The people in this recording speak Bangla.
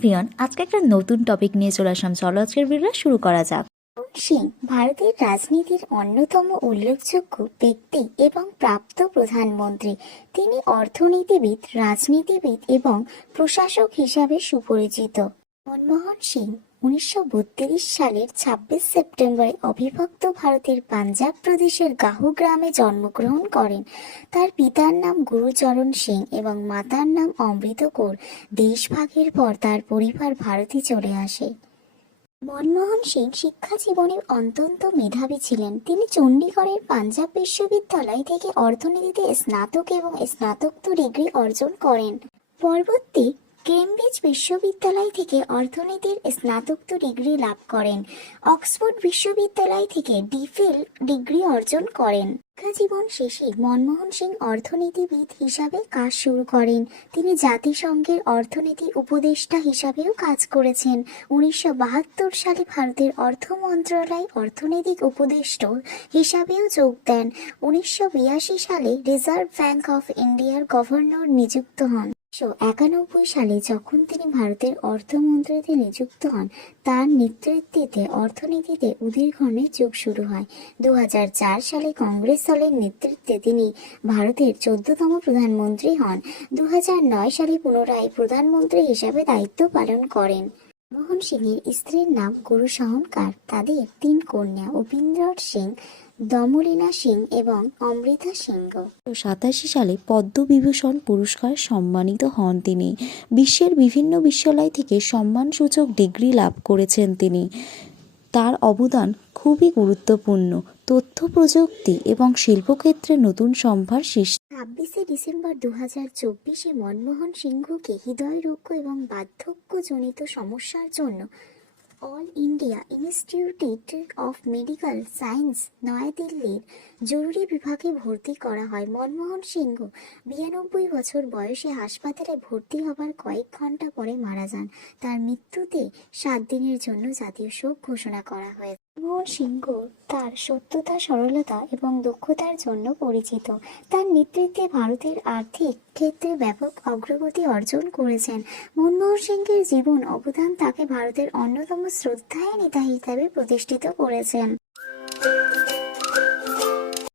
প্রিয়ন, আজকে একটা নতুন টপিক নিয়ে চলে আসলাম। চলো আজকের ভিডিওটা শুরু করা যাক। সিং, ভারতের রাজনীতির অন্যতম উল্লেখযোগ্য ব্যক্তি এবং প্রাপ্ত প্রধানমন্ত্রী। তিনি অর্থনীতিবিদ, রাজনীতিবিদ এবং প্রশাসক হিসাবে সুপরিচিত। মনমোহন সিং উনিশশো সালের ছাব্বিশ সেপ্টেম্বরে অবিভক্ত ভারতের পাঞ্জাব প্রদেশের গাহু গ্রামে জন্মগ্রহণ করেন। তার পিতার নাম গুরুচরণ সিং এবং মাতার নাম অমৃত কৌর। দেশভাগের পর তার পরিবার ভারতে চলে আসে। মনমোহন সিং শিক্ষা জীবনে অত্যন্ত মেধাবী ছিলেন। তিনি চণ্ডীগড়ের পাঞ্জাব বিশ্ববিদ্যালয় থেকে অর্থনীতিতে স্নাতক এবং স্নাতকোত্তর ডিগ্রি অর্জন করেন। পরবর্তী কেমব্রিজ বিশ্ববিদ্যালয় থেকে অর্থনীতির স্নাতকোত্তর ডিগ্রি লাভ করেন। অক্সফোর্ড বিশ্ববিদ্যালয় থেকে ডিফিল ডিগ্রি অর্জন করেন। শিক্ষাজীবন শেষে মনমোহন সিং অর্থনীতিবিদ হিসাবে কাজ শুরু করেন। তিনি জাতিসংঘের অর্থনীতি উপদেষ্টা হিসাবেও কাজ করেছেন। উনিশশো বাহাত্তর সালে ভারতের অর্থ মন্ত্রণালয় অর্থনৈতিক উপদেষ্টা হিসাবেও যোগ দেন। উনিশশো সালে রিজার্ভ ব্যাংক অফ ইন্ডিয়ার গভর্নর নিযুক্ত হন। একানব্বই সালে যখন তিনি ভারতের অর্থমন্ত্রীতে নিযুক্ত হন, তার নেতৃত্বে অর্থনীতিতে উদীর্ঘণের যুগ শুরু হয়। দু হাজার চার সালে কংগ্রেস দলের নেতৃত্বে তিনি ভারতের চোদ্দতম প্রধানমন্ত্রী হন। দু হাজার নয় সালে পুনরায় প্রধানমন্ত্রী হিসাবে দায়িত্ব পালন করেন। মোহন সিংয়ের স্ত্রীর নাম গুরু সহনকার তাদের তিন কন্যা উপেন্দ্র সিং দমলিনা সিং এবং অমৃতা সিংহ। সাতাশি সালে পদ্মবিভূষণ পুরস্কার সম্মানিত হন তিনি। বিশ্বের বিভিন্ন বিশ্ববিদ্যালয় থেকে সম্মানসূচক ডিগ্রি লাভ করেছেন তিনি। তার অবদান খুবই গুরুত্বপূর্ণ। তথ্য প্রযুক্তি এবং শিল্পক্ষেত্রে নতুন সম্ভার সৃষ্টি ছাব্বিশে ডিসেম্বর দু হাজার চব্বিশে মনমোহন সিংহকে হৃদয়রোগ এবং বার্ধক্যজনিত সমস্যার জন্য All India Institute of Medical Science নয়াদিল্লির জরুরি বিভাগে ভর্তি করা হয়। মনমোহন সিংহ বিরানব্বই বছর বয়সে হাসপাতালে ভর্তি হবার কয়েক ঘণ্টা পরে মারা যান। তার মৃত্যুতে সাত দিনের জন্য জাতীয় শোক ঘোষণা করা হয়েছে। মনমোহন সিংহ তার সত্যতা, সরলতা এবং দক্ষতার জন্য পরিচিত। তার নেতৃত্বে ভারতের আর্থিক ক্ষেত্রে ব্যাপক অগ্রগতি অর্জন করেছেন। মনমোহন সিংহের জীবন অবদান তাকে ভারতের অন্যতম শ্রদ্ধায় নেতা হিসাবে প্রতিষ্ঠিত করেছেন।